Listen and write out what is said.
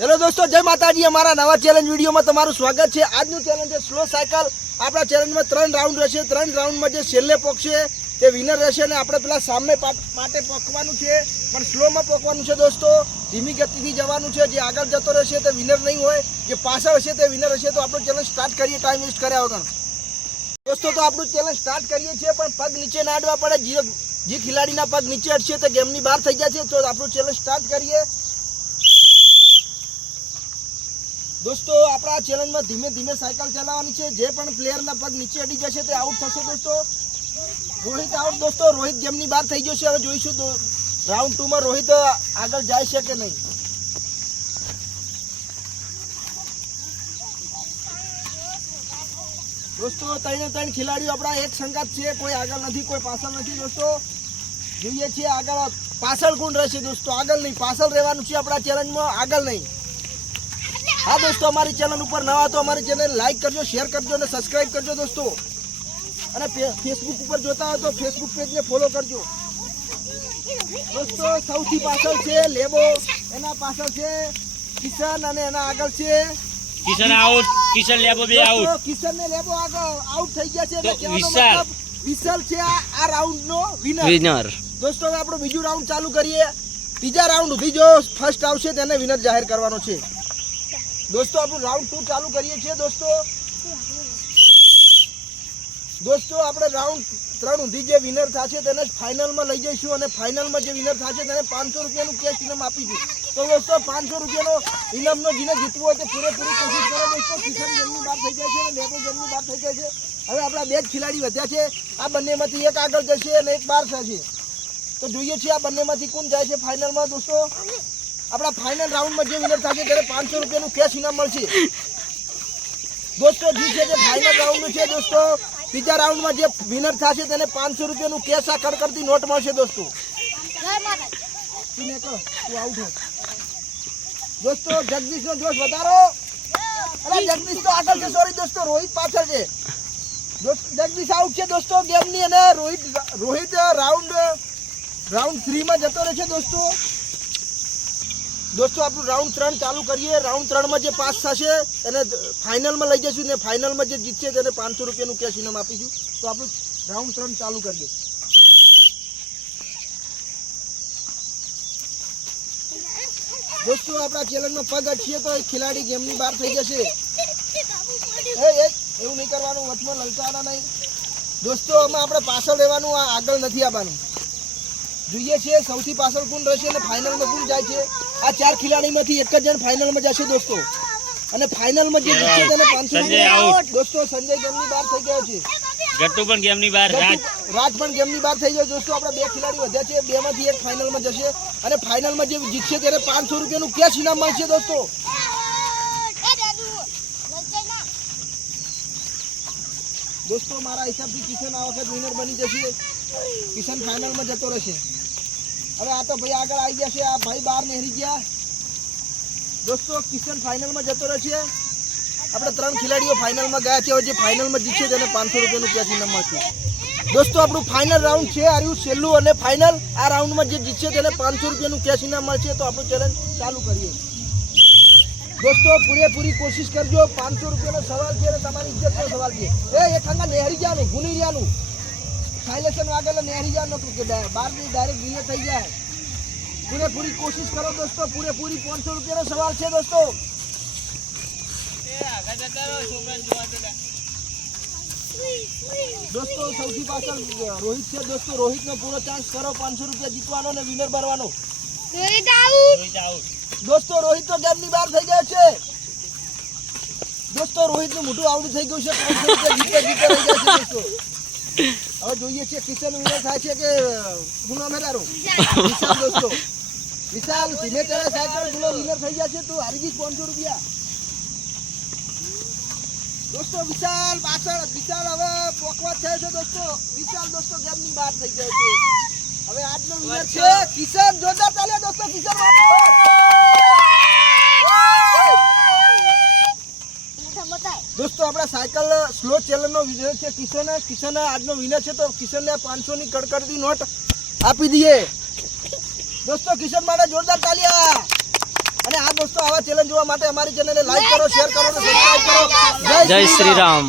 Hello દોસ્તો, જય માતાજી. અમારા નવા ચેલેન્જ વિડીયોમાં તમારું સ્વાગત છે. આજનું ચેલેન્જ છે સ્લો સાયકલ આપણા ચેલેન્જમાં ત્રણ રાઉન્ડ રહેશે. ત્રણ રાઉન્ડમાં જે છેલ્લે પોકશે તે વિનર રહેશે અને આપણે પેલા સામે માટે પોકવાનું છે. પણ સ્લોમાં પોકવાનું છે દોસ્તો. ધીમી ગતિથી જવાનું છે. જે આગળ જતો રહેશે તે વિનર નહીં હોય. જે પાછળ હશે તે વિનર હશે. તો આપણું ચેલેન્જ સ્ટાર્ટ કરીએ. ટાઈમ વેસ્ટ કર્યા વગર. દોસ્તો, તો આપણું ચેલેન્જ સ્ટાર્ટ કરીએ છીએ, પણ પગ નીચે ના પડે. જે જે ખેલાડીના પગ નીચે અડશે, તે ગેમની બહાર થઈ છે. તો આપણું ચેલેન્જ સ્ટાર્ટ કરીએ. દોસ્તો, આપણા ચેલેન્જમાં ધીમે ધીમે સાયકલ ચલાવવાની છે. જે પણ પ્લેયરના પગ નીચે અડી જશે તે આઉટ થશે દોસ્તો. રોહિત આઉટ દોસ્તો. રોહિત ગેમની બહાર થઈ ગયો હવે જોઈશું રાઉન્ડ ટુમાં રોહિત આગળ જાય છે કે નહીં? દોસ્તો, ત્રણે ત્રણ ખેલાડીઓ આપણા એક સંગાત છે. કોઈ આગળ નથી, કોઈ પાછળ નથી, દોસ્તો. જોઈએ છીએ આગળ. પાછળ કોણ રહેશે દોસ્તો? આગળ નહીં. પાછળ રહેવાનું છે આપણા ચેલેન્જમાં આગળ નહીં. હા દોસ્તો અમારી ચેનલ ઉપર નવા તો અમારી ચેનલ લાઈક કરજો શેર કરજો અને સબસ્ક્રાઈબ કરજો દોસ્તો. અને ફેસબુક ઉપર જોતા હોય તો ફેસબુક પેજને ફોલો કરજો. દોસ્તો સૌથી પાછળ છે લેબો એના પાછળ છે કિશન અને એના આગળ છે કિશન આઉટ કિશન લેબો બે આઉટ કિશન ને લેબો આગળ આઉટ થઈ ગયા છે. એટલે વિશાલ. વિશાલ છે આ રાઉન્ડ નો વિનર વિનર દોસ્તો હવે આપણો બીજું રાઉન્ડ ચાલુ કરીએ. ત્રીજા રાઉન્ડ સુધી જો ફર્સ્ટ આવશે તેને વિનર જાહેર કરવાનો છે. દોસ્તો, આપણું રાઉન્ડ ટુ ચાલુ કરીએ છીએ, દોસ્તો. દોસ્તો, આપણે રાઉન્ડ ત્રણ સુધી જે વિનર થશે તેને ફાઇનલમાં લઈ જઈશું અને ફાઇનલમાં જે વિનર થશે તેને પાંચસો રૂપિયાનું કેશ ઇનામ આપીશું તો દોસ્તો, પાંચસો રૂપિયાનો ઇનામનો જેને જીતવું હોય તે પૂરેપૂરી કોશિશ કરો દોસ્તો. કિશન ગેમની બહાર થઈ જાય છે અને લેબો ગેમની બહાર થઈ જાય છે. હવે આપણા બે જ ખેલાડી વધ્યા છે. આ બંનેમાંથી એક આગળ જશે અને એક બહાર થશે. તો જોઈએ છીએ આ બંનેમાંથી કોણ જાય છે ફાઇનલમાં દોસ્તો. આપણા ફાઇનલ રાઉન્ડમાં જે વિનર થશે ત્યારે પાંચસો રૂપિયાનું કેશ ઇનામ મળશે. દોસ્તો, જી છે જે ફાઇનલ રાઉન્ડનું છે દોસ્તો. બીજા રાઉન્ડમાં જે વિનર થશે તેને પાંચસો રૂપિયાનું કેશ આ કડકડતી નોટ મળશે દોસ્તો. દોસ્તો, જગદીશનો જોશ વધારો. અરે જગદીશ તો આગળ છે સોરી દોસ્તો, રોહિત પાછળ છે. જગદીશ આઉટ છે દોસ્તો ગેમની અને રોહિત રોહિત રાઉન્ડ રાઉન્ડ થ્રીમાં જતો રહેશે દોસ્તો. દોસ્તો, આપણું રાઉન્ડ ત્રણ ચાલુ કરીએ. રાઉન્ડ ત્રણમાં જે પાસ થશે, એને ફાઇનલમાં લઈ જઈશું ને ફાઇનલમાં જે જીતશે તેને પાંચસો રૂપિયાનું કેશ ઇનામ આપીશું. તો આપણું રાઉન્ડ ત્રણ ચાલુ કરીએ. દોસ્તો, આપણા ચેલેન્જમાં પગ અટકીએ તો ખેલાડી ગેમની બહાર થઈ જશે. એવું નહીં કરવાનું, વચમાં લલચાવાના નહીં. દોસ્તો, આમાં આપણે પાછળ રહેવાનું આગળ નથી આવવાનું. જોઈએ છીએ સૌથી પાછળ કોણ રહેશે અને ફાઇનલમાં કોણ જાય છે. આ ચાર ખેલાડીમાંથી એક જ જણ ફાઇનલમાં જશે દોસ્તો. અને ફાઇનલમાં જે જીતશે તેને પાંચસો. દોસ્તો સંજય ગેમની બહાર થઈ ગયો છે. ગટ્ટુ પણ ગેમની બહાર રાજ. રાજ પણ ગેમની બહાર થઈ ગયો દોસ્તો આપણે બે ખેલાડી વધ્યા છે. બેમાંથી એક ફાઇનલમાં જશે. અને ફાઇનલમાં જે જીતશે તેને પાંચસો રૂપિયાનું કેશ ઇનામ મળશે દોસ્તો. દોસ્તો મારા હિસાબથી કિશન આ વખત વિનર બની જશે. કિશન ફાઇનલમાં જતો રહેશે. હવે આ તો ભાઈ આગળ આવી ગયા છે, આ ભાઈ બહાર નહેરી ગયા. દોસ્તો, કિશન ફાઇનલમાં જતો રહેશે આપણે ત્રણ ખેલાડીઓ ફાઇનલમાં ગયા છે જે ફાઇનલમાં જીતશે તેને પાંચસો રૂપિયાનું કેશ ઇનામ મળશે. દોસ્તો, આપણું ફાઇનલ રાઉન્ડ છે આ રહ્યું છેલ્લું અને ફાઇનલ આ રાઉન્ડમાં જે જીતશે તેને પાંચસો રૂપિયાનું કેશ ઇનામ મળશે, તો આપણું ચેલેન્જ ચાલુ કરીએ. દોસ્તો, પૂરેપૂરી કોશિશ કરજો, પાંચસો રૂપિયાનો સવાલ છે અને તમારી ઇજ્જતનો સવાલ છે. એ એક હંગા નેહરી ગયાનું ભૂલી જવાનું સાયલેશન વાગેલા નેહરી જવાનું કે બાર દી ડાયરેક્ટ વિનર થઈ જાય. પૂરેપૂરી કોશિશ કરો દોસ્તો પૂરેપૂરી પાંચસો રૂપિયાનો સવાલ છે દોસ્તો. દોસ્તો સૌથી પાછળ રોહિત છે દોસ્તો રોહિતનો પૂરો ચાન્સ કરો પાંચસો રૂપિયા જીતવાનો અને વિનર બનવાનો. દોસ્તો રોહિત તો ગેમની બહાર થઈ ગયો છે. દોસ્તો રોહિતનું મોટું આવડું થઈ ગયું છે. પાંચસો રૂપિયા જીતે જીતે રહી ગયા છે દોસ્તો. હવે જોઈએ છીએ કિશન વિનર થાય છે કે, ગુનો વિશાલ દોસ્તો. વિશાલ, ધીમે ચડે સાયકલ ગુનો વિનર થઈ ગયા છે તું. હારી ગઈ પાંચસો રૂપિયા. દોસ્તો, વિશાલ પાછળ, વિશાલ હવે પોકવાત થયો છે દોસ્તો. વિશાલ દોસ્તો, ગેમની બહાર થઈ ગયો છે. હવે આજનો વિનર છે કિશન જોરદાર તાલિયા દોસ્તો, કિશન દોસ્તો આપણા સાયકલ સ્લો ચેલનનો વિનર છે. કિશન કિશન આજનો વિનર છે તો કિશનને પાંચસોની કડકડતી નોટ આપી દઈએ. દોસ્તો કિશન માટે જોરદાર તાલિયા. અને આ દોસ્તો આવા ચેલેન્જ જોવા માટે અમારી ચેનલને લાઈક કરો શેર કરો અને સબસ્ક્રાઇબ કરો. જય શ્રી રામ.